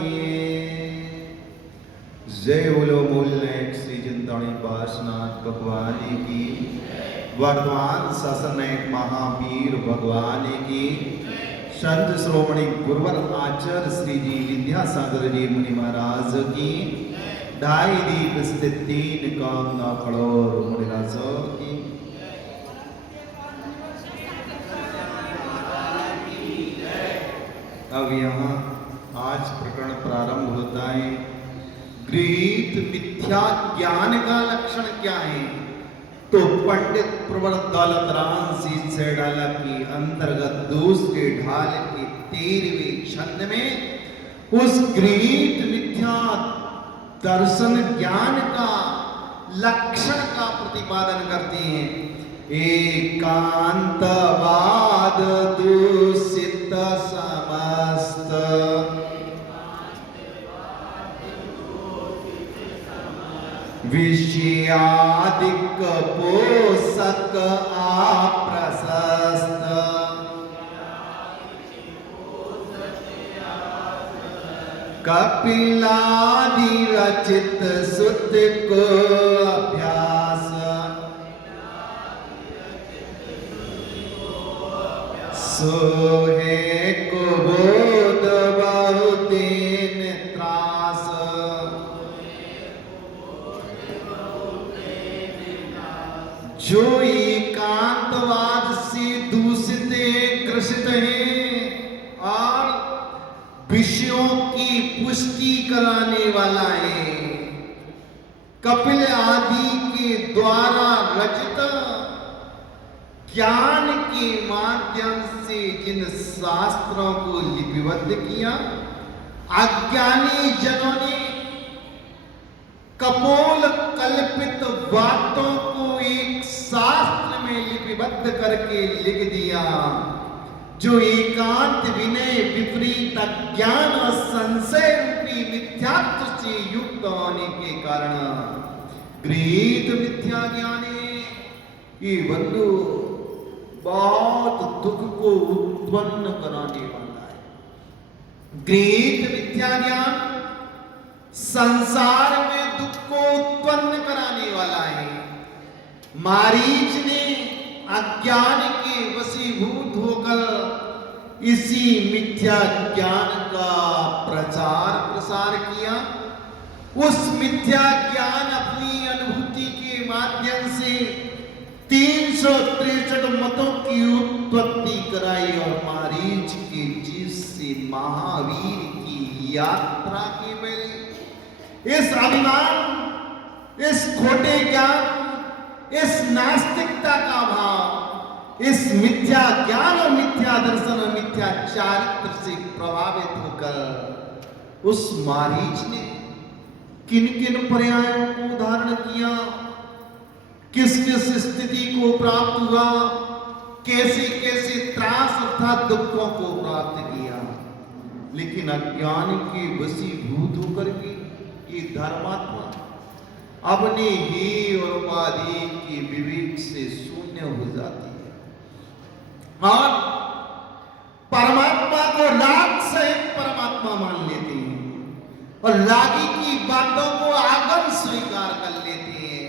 की जय बोलो मूल नायक श्री चिंतामणि पार्श्वनाथ भगवान की, वर्तमान शासन नायक महावीर भगवान की, संत श्रोमणी गुरुवर आचार्य श्री जी विद्यासागर जी मुनि महाराज की, ढाई दीप स्थित 3 कामना करोड़ मुनिराजों की। अब यहाँ आज प्रकरण प्रारंभ होता है। गृहीत मिथ्या ज्ञान का लक्षण क्या है? तो पंडित प्रवर दौलत राम सिंह सेडाला की अंतर्गत दूसरे ढाल के 13वें छंद में उस गृहीत मिथ्या दर्शन ज्ञान का लक्षण का प्रतिपादन करते हैं। एकांतवाद दूषित समस्त विषयादिक पोषक अप्रशस्त कपिलादि रचित सुत को अभ्यास सोहे को बोध बहुतेन त्रास जो एकांतवाद से दूषित ग्रसित है और विषयों की पुष्टि कराने वाला है, कपिल आदि के द्वारा रचित ज्ञान के माध्यम से जिन शास्त्रों को लिपिबद्ध किया, अज्ञानी जनों ने कपोल कल्पित बातों को एक शास्त्र में लिपिबद्ध करके लिख दिया, जो एकांत विनय विपरीत ज्ञान और संशय रूपी मिथ्यात्व से युक्त होने के कारण गृहीत मिथ्या ज्ञान है। ये बंधु बहुत दुख को उत्पन्न कराने वाला है। गृहीत मिथ्या ज्ञान संसार में दुख को उत्पन्न कराने वाला है। मारीच ने अज्ञान के वशीभूत होकर इसी मिथ्या ज्ञान का प्रचार प्रसार किया। उस मिथ्या ज्ञान अपनी अनुभूति के माध्यम से 363 मतों की उत्पत्ति कराई और मारीच के जीव से महावीर की यात्रा की मेरी इस अभिमान, इस खोटे ज्ञान, इस नास्तिकता का भाव, इस मिथ्या ज्ञान और मिथ्या दर्शन और मिथ्या चारित्र से प्रभावित होकर उस मारीच ने किन किन पर्यायों को धारण किया, किस किस स्थिति को प्राप्त हुआ, कैसे कैसे त्रास अर्थात दुखों को प्राप्त किया। लेकिन अज्ञान के वशीभूत होकर भी ये धर्मात्मा अपने ही और उपाधि के विवेक से शून्य हो जाती है और परमात्मा को राग सहित परमात्मा मान लेते हैं और रागी की बातों को आगम स्वीकार कर लेते हैं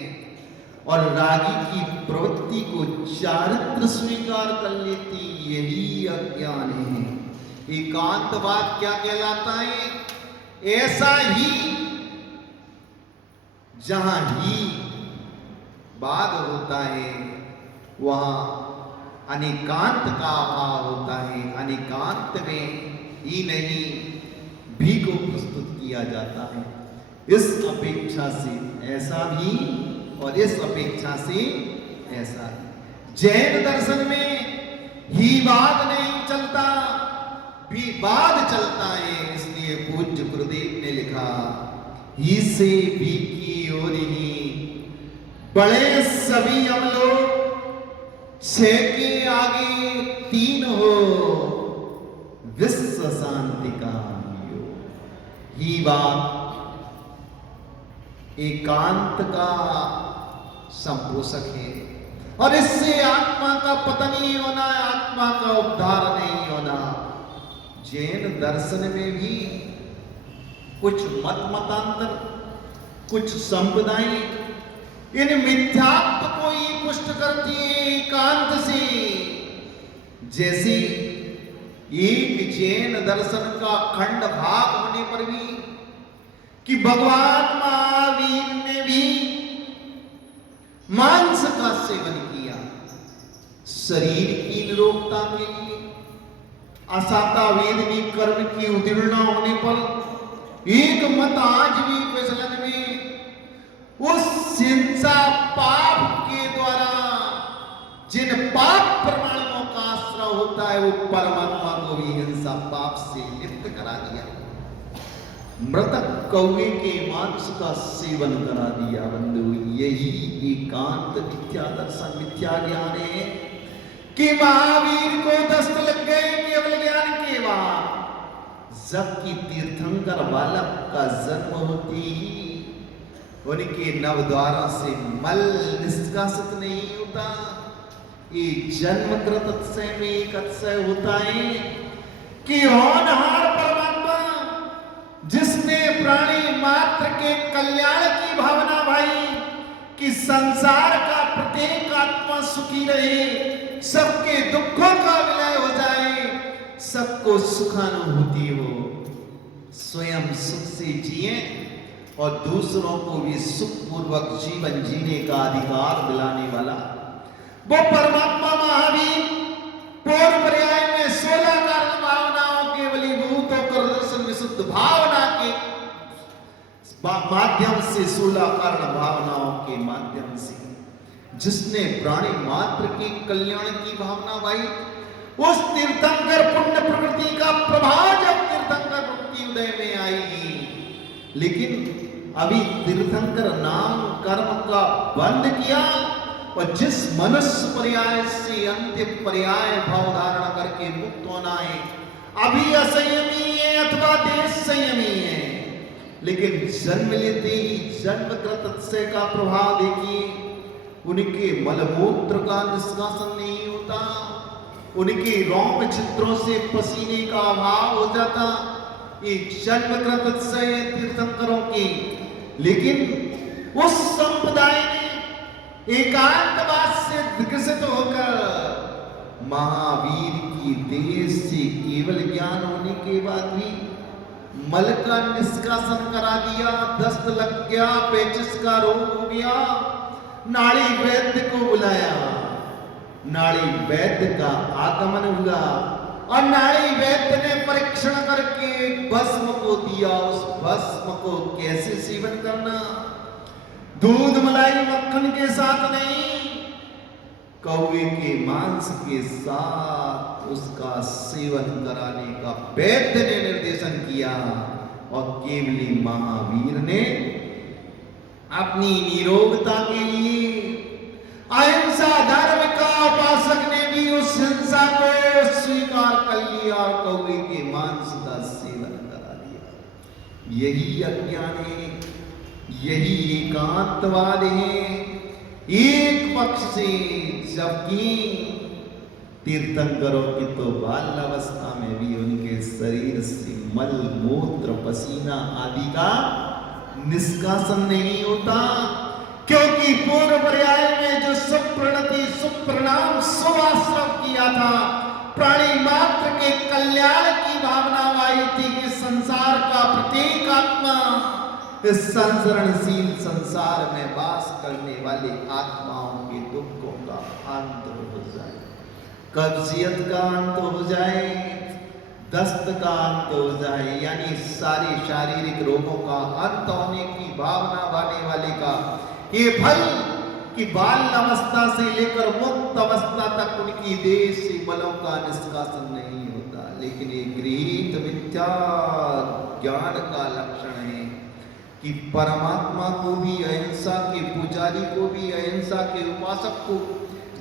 और रागी की प्रवृत्ति को चारित्र स्वीकार कर लेती। यही अज्ञान है। एकांतवाद क्या कहलाता है? ऐसा ही जहां ही वाद होता है वहां अनेकांत का अभाव होता है। अनेकांत में ही नहीं भी को प्रस्तुत किया जाता है। इस अपेक्षा से ऐसा भी और इस अपेक्षा से ऐसा भी। जैन दर्शन में ही वाद नहीं चलता, विवाद चलता है। इसलिए पूज्य गुरुदेव ने लिखा, ही से भी की ओर ही बड़े सभी हम लोग, 6 के आगे 3 हो, विश्व शांति का ही बात एकांत का संपोषक है और इससे आत्मा का पतन नहीं होना, आत्मा का उद्धार नहीं होना। जैन दर्शन में भी कुछ मत मतांतर, कुछ संप्रदाय इन मिथ्यात्व को ही पुष्ट करती है एकांत से। जैसे एक जैन दर्शन का खंड भाग होने पर भी कि भगवान महावीर ने भी मांस का सेवन किया शरीर की निरोगता के लिए। असाता वेदनी कर्म की उदीर्णा होने पर एक मत आज भी प्रचलन में उस हिंसा पाप के द्वारा जिन पाप प्रमाणों का आश्रय होता है वो परमात्मा को भी हिंसा पाप से लिप्त करा दिया। मृतक कौवे के मांस का सेवन करा दिया। बंधु, यही एकांत मिथ्या दर्शन मिथ्या ज्ञान है कि महावीर को दस्त लग गए केवल ज्ञान के बाद। जबकि तीर्थंकर बालक का जन्म होती ही उनके नवद्वारा से मल निष्कासित नहीं होता। ये जन्मकृत अतिशय में एक अतिशय होता है कि होनहार परमात्मा जिसने प्राणी मात्र के कल्याण की भावना भाई कि संसार का प्रत्येक आत्मा सुखी रहे, सबके दुखों का विलय हो जाए, सबको सुखानुभूति हो, स्वयं सुख से जिए और दूसरों को भी सुखपूर्वक जीवन जीने का अधिकार दिलाने वाला वो परमात्मा महावीर पूर्व पर्याय में 16 कारण भावनाओं के बलीभूत होकर दर्शन विशुद्ध भावना के माध्यम से 16 कारण भावनाओं के माध्यम से जिसने प्राणी मात्र के कल्याण की भावना भाई उस तीर्थंकर पुण्य प्रकृति का प्रभाव जब तीर्थंकर प्रकृति उदय में आएगी। लेकिन अभी तीर्थंकर नाम कर्म का बंद किया और जिस मनुष्य पर्याय से अंतिम पर्याय भाव धारण करके मुक्त होना है अभी असंयमी है अथवा देश संयमी है। लेकिन जन्म लेते ही जन्मकृत अतिशय का प्रभाव देखिए, उनके मलमूत्र का निष्कासन नहीं होता, उनके रोम चित्रों से पसीने का अभाव हो जाता, एक जन्मकृत अतिशय तीर्थंकरों की। लेकिन उस संप्रदाय ने एकांतवाद से विकसित होकर महावीर की देह से केवल ज्ञान होने के बाद भी मल का निष्कासन करा दिया, दस्त लग गया, पेचिस का रोग हो गया, नाड़ी वैद्य को बुलाया, नाड़ी वैद्य का आगमन हुआ और नाड़ी वैद्य ने परीक्षण करके भस्म को दिया। उस भस्म को कैसे सेवन करना, दूध मलाई मक्खन के साथ नहीं, कौवे के मांस के साथ उसका सेवन कराने का वैद्य ने निर्देशन किया। और केवली महावीर ने अपनी निरोगता के लिए अहिंसा धर्म का उपासक ने भी उस हिंसा को स्वीकार कर लिया और कौवे के मांस का सेवन करा दिया। यही अज्ञान है, यही एकांतवाद है। एक पक्ष से जबकि तीर्थंकरों की तो बाल्यावस्था में भी उनके शरीर से मल मूत्र पसीना आदि का निष्कासन नहीं होता, क्योंकि पूर्व पर्याय में जो सुप्रणति सुप्रणाम सुआश्रम किया था, प्राणी मात्र के कल्याण की भावना आई थी कि संसार का प्रत्येक आत्मा इस संसरणशील संसार में वास करने वाली आत्माओं के दुखों का अंत हो जाए, कब्जियत का अंत हो जाए, दस्त का अंत हो जाए, यानी सारे शारीरिक रोगों का अंत होने की भावना वाने वाले का ये फल कि बाल अवस्था से लेकर मुक्त अवस्था तक उनकी देह से मलों का निष्कासन नहीं होता। लेकिन ये गृहीत मिथ्या ज्ञान का लक्षण है कि परमात्मा को भी, अहिंसा के पुजारी को भी, अहिंसा के उपासक को,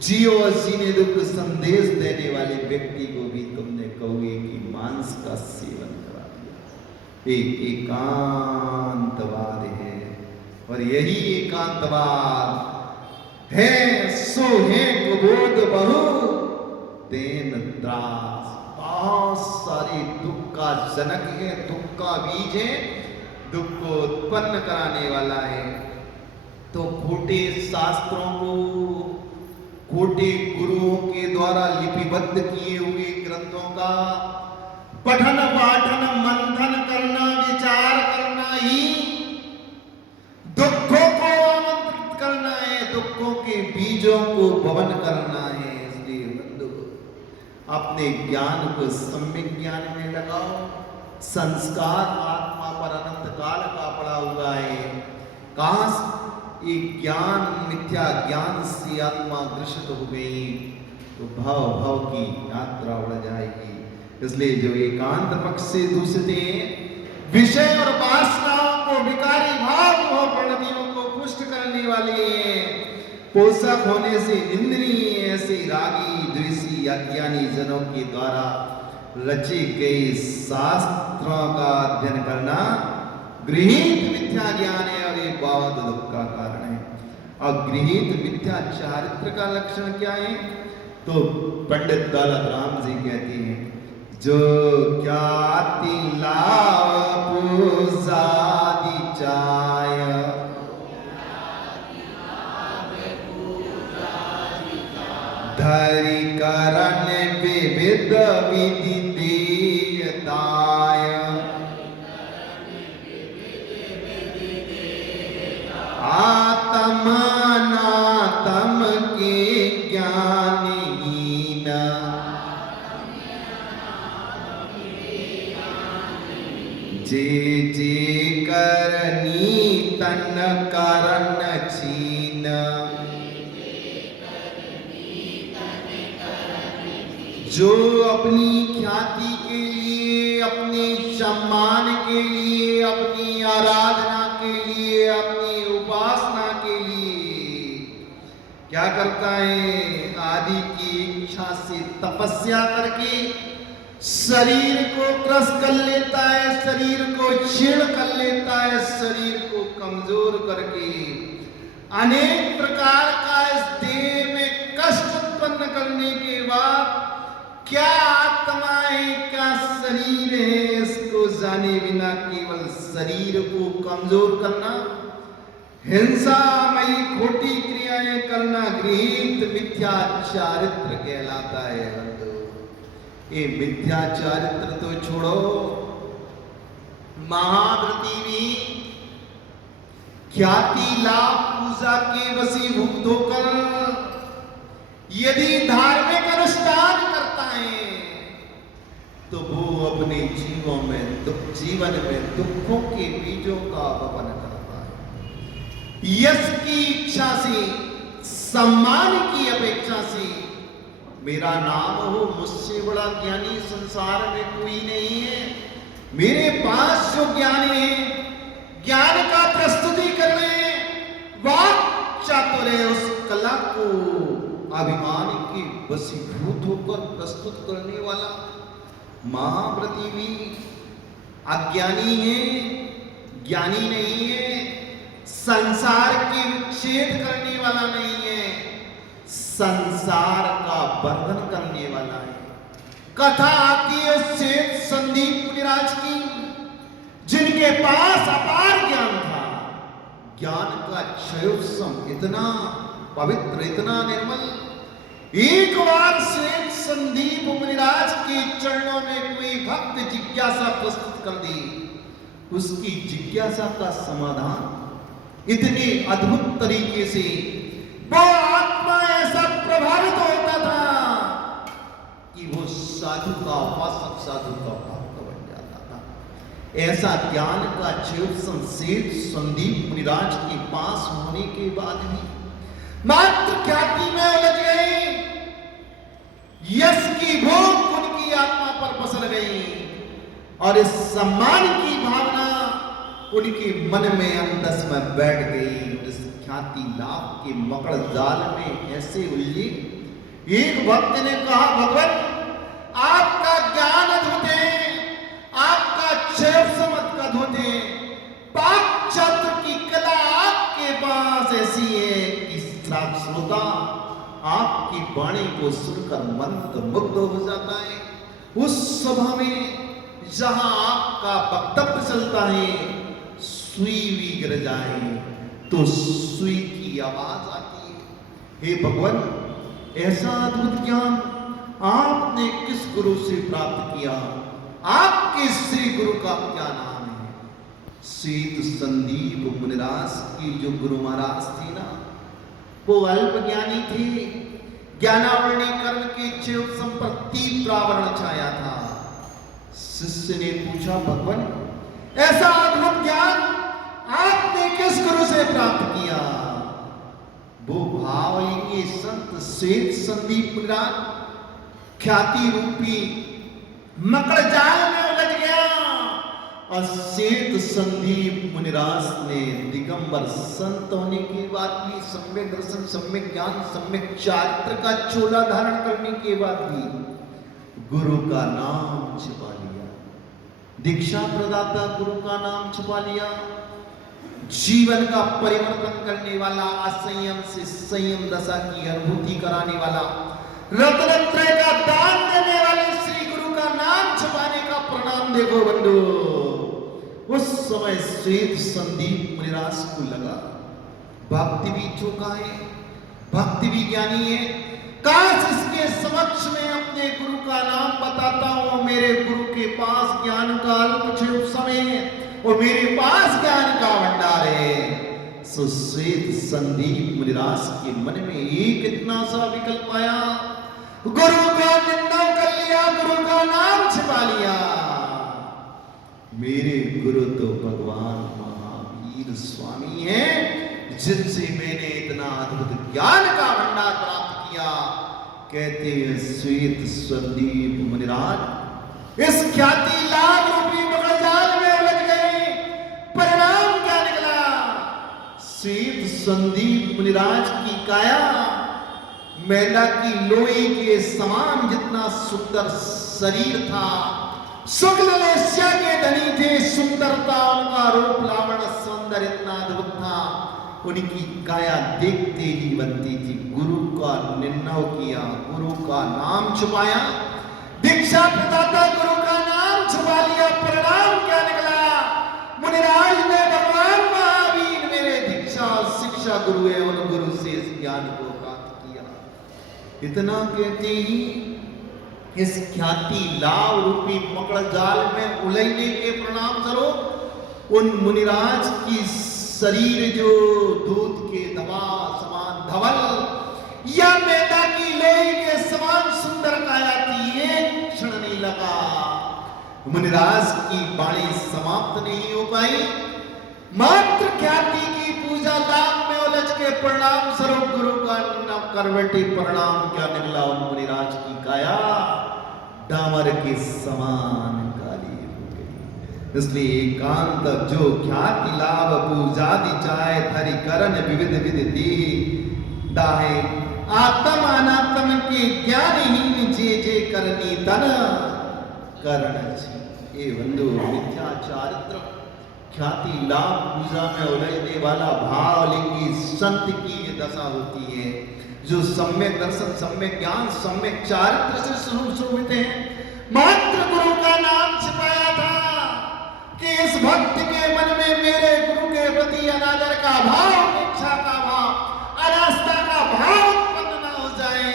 जियो और जीने दुख संदेश देने वाले व्यक्ति को भी तुमने कौवे की मांस का सेवन करा दिया। एक एकांतवाद है और यही एकांतवाद है सो है कुबोध बहु तेन त्रास। बहुत सारे दुख का जनक है, दुख का बीज है दुख को उत्पन्न कराने वाला है। तो खोटे शास्त्रों को, खोटे गुरुओं के द्वारा लिपिबद्ध किए हुए ग्रंथों का पठन पाठन मंथन करना, विचार करना ही दुखों को आमंत्रित करना है, दुखों के बीजों को भवन करना है। इसलिए बंधु, अपने ज्ञान को सम्यक ज्ञान में लगाओ। संस्कार आत्मा पर अनंत काल का पड़ा हुआ है। काश ये ज्ञान, मिथ्या ज्ञान से आत्मा ग्रसित हो गई तो भव भव की यात्रा उड़ जाएगी। इसलिए जो एकांत पक्ष से दूषित विषय और वासनाओं को, विकारी भाव और प्रणतियों को पुष्ट करने वाले पोषक होने से इंद्रिय ऐसे रागी द्वेषी अज्ञानी जनों के द्वारा रचे गए शास्त्रों का अध्ययन करना गृहीत मिथ्या ज्ञान है और ये बहुत दुख का कारण है। और गृहीत मिथ्या चारित्र का लक्षण क्या है? तो पंडित दौलत राम जी कहते हैं, जो ख्याति लाभ पूजादि चाय, धरि करन विविध विधि देयताय, आत्म अनात्म के ज्ञानहीन, जे जे करनी तन करन छीन, जो अपनी ख्याति के लिए, अपने सम्मान के लिए, अपनी आराधना के लिए, अपनी उपासना के लिए क्या करता है? आदि की इच्छा से तपस्या करके शरीर को क्रस कर लेता है, शरीर को क्षीण कर लेता है, शरीर को कमजोर करके अनेक प्रकार का इस देह में कष्ट उत्पन्न करने के बाद क्या आत्मा है, क्या शरीर है, इसको जाने बिना केवल शरीर को कमजोर करना, हिंसामयी खोटी क्रियाएं करना गृहीत मिथ्या चारित्र कहलाता है। ये मिथ्या चारित्र तो छोड़ो, महाव्रती भी ख्याति लाभ पूजा के वशीभूत होकर यदि धार्मिक अनुष्ठान करता है तो वो अपने जीवन में दुखों के बीजों का वपन करता है। यश की इच्छा से, सम्मान की अपेक्षा से, मेरा नाम हो, मुझसे बड़ा ज्ञानी संसार में कोई नहीं है, मेरे पास जो ज्ञान है, ज्ञान का प्रस्तुति कर रहे हैं, वाक चातुर्य उस कला को अभिमान के वशीभूत होकर प्रस्तुत करने वाला महाव्रती भी अज्ञानी है, ज्ञानी नहीं है, संसार के उच्छेद करने वाला नहीं है, संसार का बंधन करने वाला है। कथा आती है उच्छेद संदीप मुनिराज की, जिनके पास अपार ज्ञान था, ज्ञान का क्षयोत्सव इतना पवित्र, इतना निर्मल। एक बार श्वेत संदीप मुनिराज के चरणों में कोई भक्त जिज्ञासा प्रस्तुत कर दी, उसकी जिज्ञासा का समाधान इतने अद्भुत तरीके से वो आत्मा ऐसा प्रभावित होता था कि वो साधु का उपासक, साधु का भक्त बन जाता था। ऐसा ज्ञान का क्षयोत्सव श्वेत संदीप मुनिराज के पास होने के बाद भी मात्र ख्याति में उलझ गए, यश की भूख उनकी आत्मा पर पसर गई और इस सम्मान की भावना उनके मन में अंदस में बैठ गई। इस ख्याति लाभ के मकड़ जाल में ऐसे उलझी। एक भक्त ने कहा, भगवान आपका ज्ञान अद्भुत है, आपका क्षयोत्सव अद्भुत है, पाक चातुर की कला आपके पास ऐसी है कि श्रोता आपकी वाणी को सुनकर मंत्र मुग्ध हो जाता है। उस सभा में जहां आपका वक्तव्य चलता है, सुई भी गिर जाए तो सुई की आवाज आती है। हे भगवान, ऐसा अद्भुत ज्ञान आपने किस गुरु से प्राप्त किया? आपके श्री गुरु का क्या नाम है? श्वेत संदीप मुनिराज की जो गुरु महाराज थे ना, वो अल्प ज्ञानी थे। ज्ञानावरणी कर्म के चेव संपत्ति प्रावरण छाया था। शिष्य ने पूछा, भगवान, ऐसा अद्भुत ज्ञान आपने किस गुरु से प्राप्त किया? वो भावलिंगी संत श्वेत संदीप मुनिराज ख्याति रूपी मकड़ जाल में उलझ गया और श्वेत संदीप मुनिराज ने दिगंबर संत होने के बाद भी, सम्यक दर्शन, सम्यक ज्ञान, सम्यक चारित्र का चोला धारण करने के बाद भी गुरु का नाम छिपा लिया। दीक्षा प्रदाता गुरु का नाम छिपा लिया। जीवन का परिवर्तन करने वाला, असंयम से संयम दशा की अनुभूति कराने वाला, रत्नत्रय का दान देने वाले श्री गुरु का नाम छुपाने का परिणाम देखो बंधु। उस समय श्वेत संदीप मुनिराज को लगा, भक्ति भी चूका है, भक्ति भी ज्ञानी है, काश इसके समक्ष में अपने गुरु का नाम बताता हूं। मेरे गुरु के पास ज्ञान का अल्प समय है और मेरे पास ज्ञान का भंडार है। सो श्वेत संदीप मुनिराज के मन में एक इतना सा विकल्प आया, गुरु का निंदा कर लिया, गुरु का नाम छिपा लिया। मेरे गुरु तो भगवान महावीर स्वामी हैं, जिनसे मैंने इतना अद्भुत ज्ञान का भंडार प्राप्त किया। कहते हैं श्वेत संदीप मुनिराज इस ख्याति लाभ रूपी मकड़ जाल में उलझ गए। परिणाम क्या निकला? श्वेत संदीप मुनिराज की काया मैदा की लोई के समान जितना सुंदर शरीर था, शुक्ल लेस्या के धनी थे, सुंदरता उनका रूप लावण्य सौंदर्य इतना अद्भुत था, उनकी काया देखते ही बनती थी। गुरु का निर्णय किया, गुरु का नाम छुपाया, दीक्षा प्रदाता गुरु का नाम छुपा लिया। परिणाम क्या निकला? मुनिराज ने भगवान महावीर मेरे दीक्षा शिक्षा गुरु है, उन गुरु से इस ज्ञान को प्राप्त किया। इतना कहते ही इस ख्याति लाभ रूपी मकड़ जाल में उलझने के परिणाम स्वरूप उन मुनिराज की शरीर जो दूध के दवा समान धवल या मैदा की लोई के समान सुंदर काया थी, एक क्षण नहीं लगा। मुनिराज की वाणी समाप्त नहीं हो पाई, मात्र ख्याति की पूजा लाभ में उलझ के परिणाम स्वरूप गुरु का करवटी परिणाम क्या निकला? उन मुनिराज की काया डामर के समान काली हो गई। इसलिए एकांत जो ख्याति लाभ पूजादि चाहे धरि करन विविध विधि दी दाहे आत्म अनात्म के ज्ञानहीन जे जे करनी तन करण जी। ये बंधु मिथ्या चारित्र ख्याति लाभ पूजा में उलझने वाला भावलिंगी संत की ये दशा होती है, जो सम्यक दर्शन, सम्यक ज्ञान, सम्यक चारित्र से सुशोभित है। मात्र गुरु का नाम छिपाया था कि इस भक्त के मन में मेरे गुरु के प्रति अनादर का भाव, इच्छा का भाव, अनास्था का भाव उत्पन्न न हो जाए।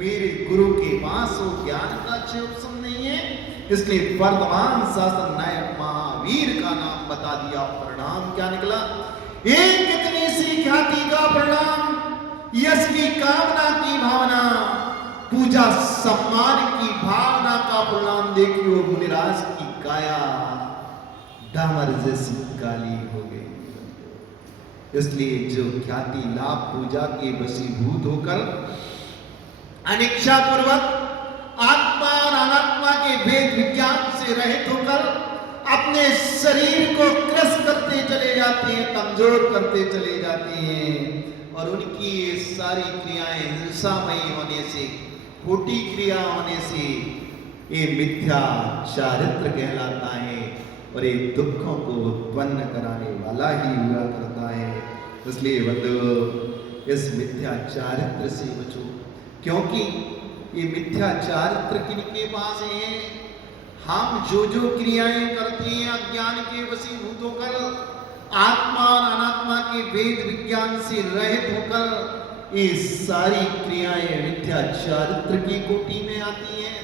मेरे गुरु के पास वो ज्ञान का चेतन नहीं है, इसलिए वर्तमान शासन नायक महावीर का नाम बता दिया। परिणाम क्या निकला? एक कितनी सी ख्याति का परिणाम, यश की कामना की भावना, पूजा सम्मान की भावना का परिणाम देखिए। वो मुनिराज की काया डामर जैसी काली हो गई। इसलिए जो ख्याति लाभ पूजा के वशीभूत होकर अनिच्छा पूर्वक आत्मा और अनात्मा के भेद विज्ञान से रहित होकर अपने शरीर को क्रस करते चले जाते हैं, कमजोर करते चले जाते हैं और उनकी ये सारी क्रियाएं हिंसामयी होने से, खोटी क्रिया होने से ये मिथ्या चारित्र कहलाता है और ये दुखों को उत्पन्न कराने वाला ही हुआ करता है। इसलिए बंधु इस मिथ्या चारित्र से बचो, क्योंकि ये मिथ्या चारित्र किनके पास है? हम जो जो क्रियाएं करते हैं अज्ञान के वशीभूत होकर, आत्मा और अनात्मा के वेद विज्ञान से रहित होकर ये सारी क्रियाएं मिथ्या चारित्र की कोटि में आती हैं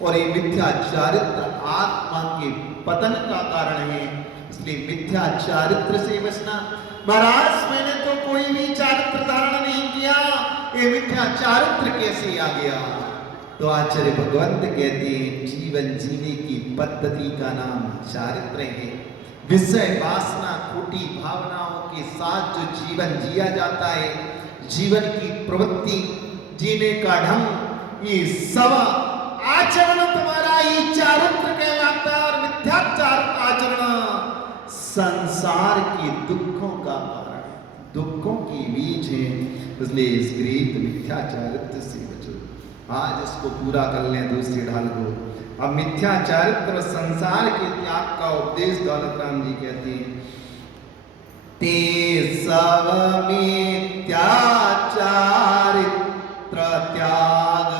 और ये मिथ्या चारित्र आत्मा के पतन का कारण है। इसलिए मिथ्या चारित्र से बचना। महाराज मैंने तो कोई भी चारित्र धारण नहीं किया, ये मिथ्या चारित्र कैसे आ गया? तो आचार्य भगवंत कहते हैं जीवन जीने की पद्धति का नाम चारित्र है। विषय वासना खोटी भावनाओं के साथ जो जीवन जिया जाता है, जीवन की प्रवृत्ति जीने का ढंग, ये सब आचरण तुम्हारा ही चारित्र कहलाता है। और मिथ्याचार आचरण संसार के दुखों का कारण, दुखों की बीज है। इसलिए इस गृहीत मिथ्या चारित्र से बचो। आज इसको पूरा कर लें दूसरी ढाल को। अब मिथ्या चारित्र संसार के त्याग का उपदेश दौलत राम जी कहते हैं। ते सब मिथ्या चारित्र त्याग,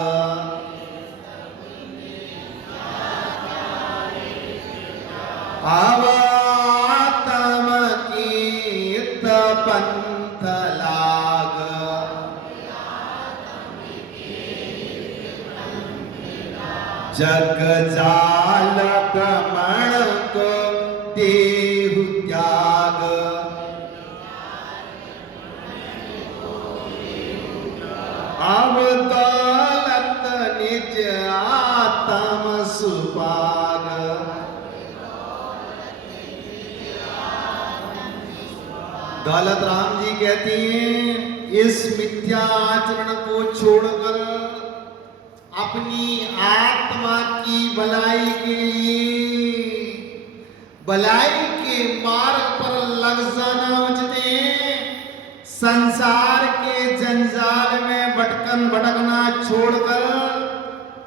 अब आत्म कीर्त पंथ लाग, जग जाल भ्रमण को देहु त्याग, अब दौलत निज आत्म सुपाग। दौलत राम जी कहती हैं इस मिथ्या आचरण को छोड़कर अपनी आत्मा की भलाई के लिए भलाई के मार्ग पर लग जाना उचित है। संसार के जंजाल में भटकना छोड़कर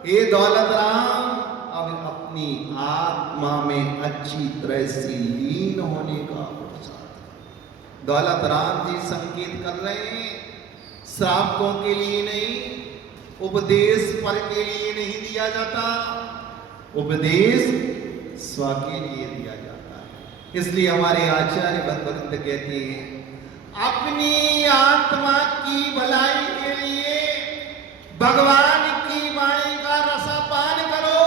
हे दौलत राम अब अपनी आत्मा में अच्छी तरह से लीन होने का प्रसाद। दौलत राम जी संकेत कर रहे हैं श्रावकों के लिए नहीं, उपदेश पर के लिए नहीं दिया जाता, उपदेश स्व के लिए दिया जाता है। इसलिए हमारे आचार्य भगवंत कहते हैं अपनी आत्मा की भलाई के लिए भगवान की वाणी का रसापान करो।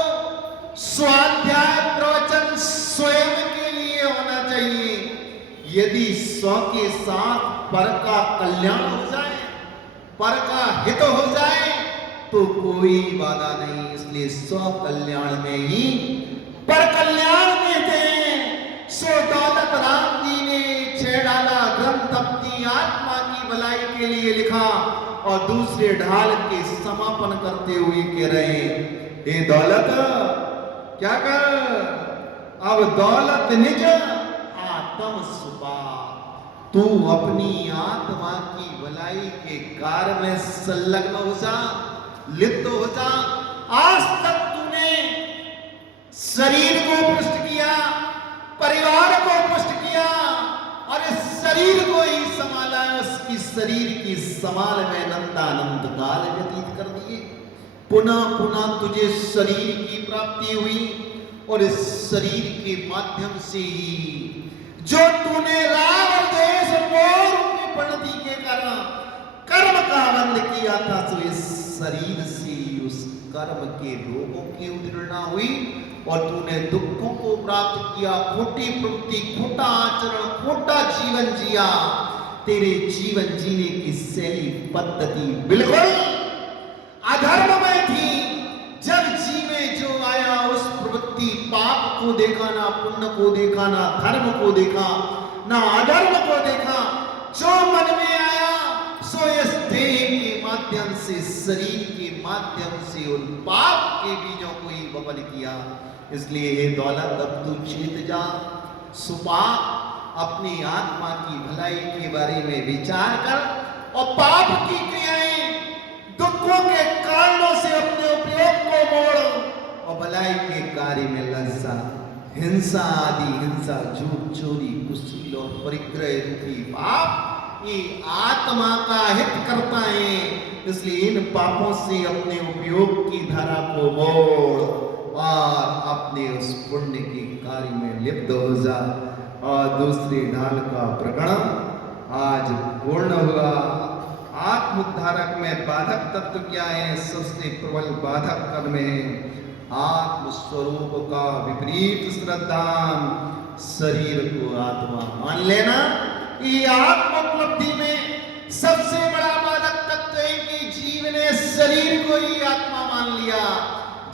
स्वाध्याय प्रवचन स्वयं के लिए होना चाहिए। यदि स्व के साथ पर का कल्याण हो जाए, पर का हित हो जाए तो कोई बाधा नहीं। इसलिए स्व कल्याण में ही पर कल्याण में थे। सो दौलत राम जी ने छेड़ाला ग्रंथ अपनी आत्मा की भलाई के लिए लिखा और दूसरे ढाल के समापन करते हुए कह रहे हे दौलत क्या कर, अब दौलत निज आत्म सुपा, तू अपनी आत्मा की भलाई के कार्य में संलग्न हो जा, लिप्त हो जा। आज तक तूने शरीर को पुष्ट किया, परिवार को पुष्ट किया और इस शरीर को ही संभाला, उसकी शरीर की संभाल में नंदानंद काल व्यतीत कर दिए। पुनः पुनः तुझे शरीर की प्राप्ति हुई और इस शरीर के माध्यम से ही जो तूने राग और द्वेष और मोह रूपी परिणति के कारण कर्म का बंध किया था, तो इस शरीर से उस कर्म के रोगों की उद्दीर्णा हुई और तूने दुखों को प्राप्त किया। खोटी प्रवृत्ति, खोटा आचरण, खोटा जीवन जिया। तेरे जीवन जीने की शैली पद्धति बिल्कुल अधर्ममय थी। जब जी में जो आया उस प्रवृत्ति पाप को देखा, ना पुण्य को देखा, ना धर्म को देखा, ना अधर्म को देखा। जो मन में आया सो इस देह के माध्यम से, शरीर के माध्यम से उन पाप के बीजों को ही वपन किया। इसलिए हे दौलत अब तू चेत जा, सुपा, अपनी आत्मा की भलाई के बारे में विचार कर और पाप की क्रियाएं, दुखों के कारणों से अपने उपयोग को मोड़ और भलाई के कार्य में लग जा। हिंसा आदि हिंसा, झूठ, चोरी, कुशील और परिग्रह रूपी पाप ये आत्मा का हित करता है। इसलिए इन पापों से अपने उपयोग की धारा को मोड़ और अपने उस पुण्य के कार्य में लिप्त हो जा। और दूसरी ढाल का प्रकरण आज पूर्ण हुआ। आत्मोद्धारक में बाधक तत्व क्या है? सबसे प्रबल बाधक कर्म है आत्म स्वरूप का विपरीत श्रद्धा, शरीर को आत्मा मान लेना। ये आत्म उपलब्धि में सबसे बड़ा बाधक तत्व है कि जीव ने शरीर को ही आत्मा मान लिया,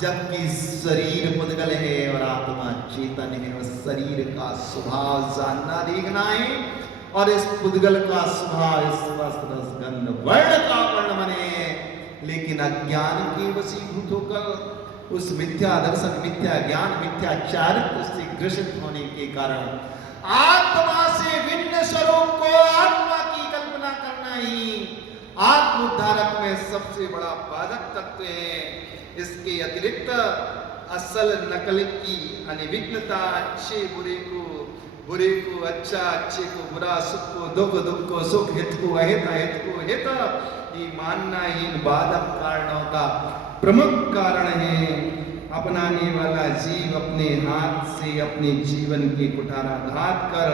जबकि शरीर पुद्गल है और आत्मा चेतन है। और शरीर का स्वभाव जानना देखना है और इस पुद्गल का स्वभाव स्पर्श रस गंध वर्ण का वर्ण बने, लेकिन अज्ञान के वशीभूत होकर उस मिथ्या दर्शन, मिथ्या ज्ञान, मिथ्या चारित्र से ग्रसित होने के कारण आत्मा से भिन्न स्वरूप को आत्मा की कल्पना करना ही आत्मोद्धारक में सबसे बड़ा बाधक तत्व है। इसके अतिरिक्त असल नकल की अनिविघ्नता, अच्छे बुरे को अच्छा, अच्छे को बुरा, सुख को दुख, दुख को सुख, हित को अहित, अहित को हित, ये मानना ही इन बाधक कारणों का प्रमुख कारण है। अपनाने वाला जीव अपने हाथ से अपने जीवन के कुठाराघात कर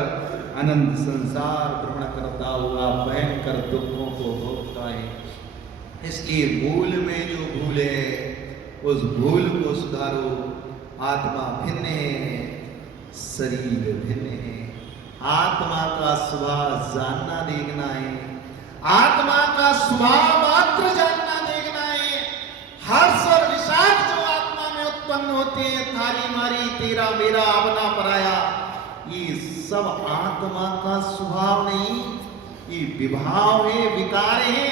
अनंत संसार भ्रमण करता हुआ भयंकर दुखों को भोगता है। इसके मूल में जो भूल है उस भूल को सुधारो। आत्मा भिन्न है, शरीर भिन्न है। आत्मा का स्वभाव जानना देखना है, आत्मा का स्वभाव मात्र जानना देखना है। हर्ष और विषाद जो आत्मा में उत्पन्न होते हैं, थारी मारी, तेरा मेरा, अपना पराया, ये सब आत्मा का स्वभाव नहीं, ये विभाव है, विकार है।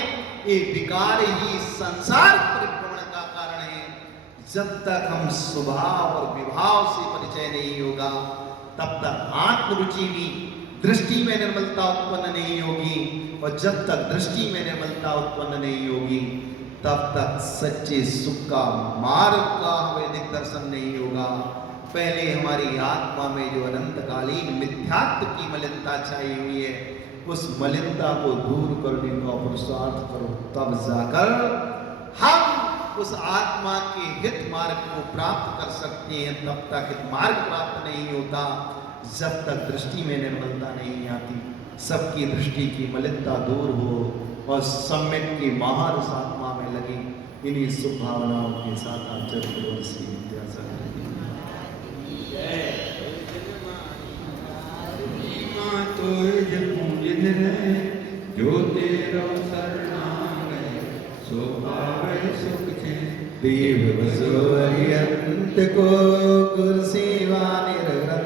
ये विकार ही संसार परिभ्रमण का कारण है। जब तक हम स्वभाव और विभाव से परिचय नहीं होगा तब तक आत्मरुचि भी दृष्टि में निर्मलता उत्पन्न नहीं होगी, और जब तक दृष्टि में निर्मलता उत्पन्न नहीं होगी तब तक सच्चे सुख का मार्ग का हमें दिग्दर्शन नहीं होगा। पहले हमारी आत्मा में जो अनंतकालीन मिथ्यात्व की मलिनता छाई हुई है, उस मलिनता को दूर करने का पुरुषार्थ करो, तब जाकर हम उस आत्मा के हित मार्ग को प्राप्त कर सकते हैं। तब तक हित मार्ग प्राप्त नहीं होता जब तक दृष्टि में निर्मलता नहीं आती, सबकी दृष्टि की मलिनता दूर हो और सम्यक की महार उस आत्मा में लगी। इन्हीं शुभ भावनाओं के साथ आप चतुर्वर्षी विद्यासागर जो तेरो शरणागत सो पावे सुख देव बसोरियंत को गुरसेवा निरग्रह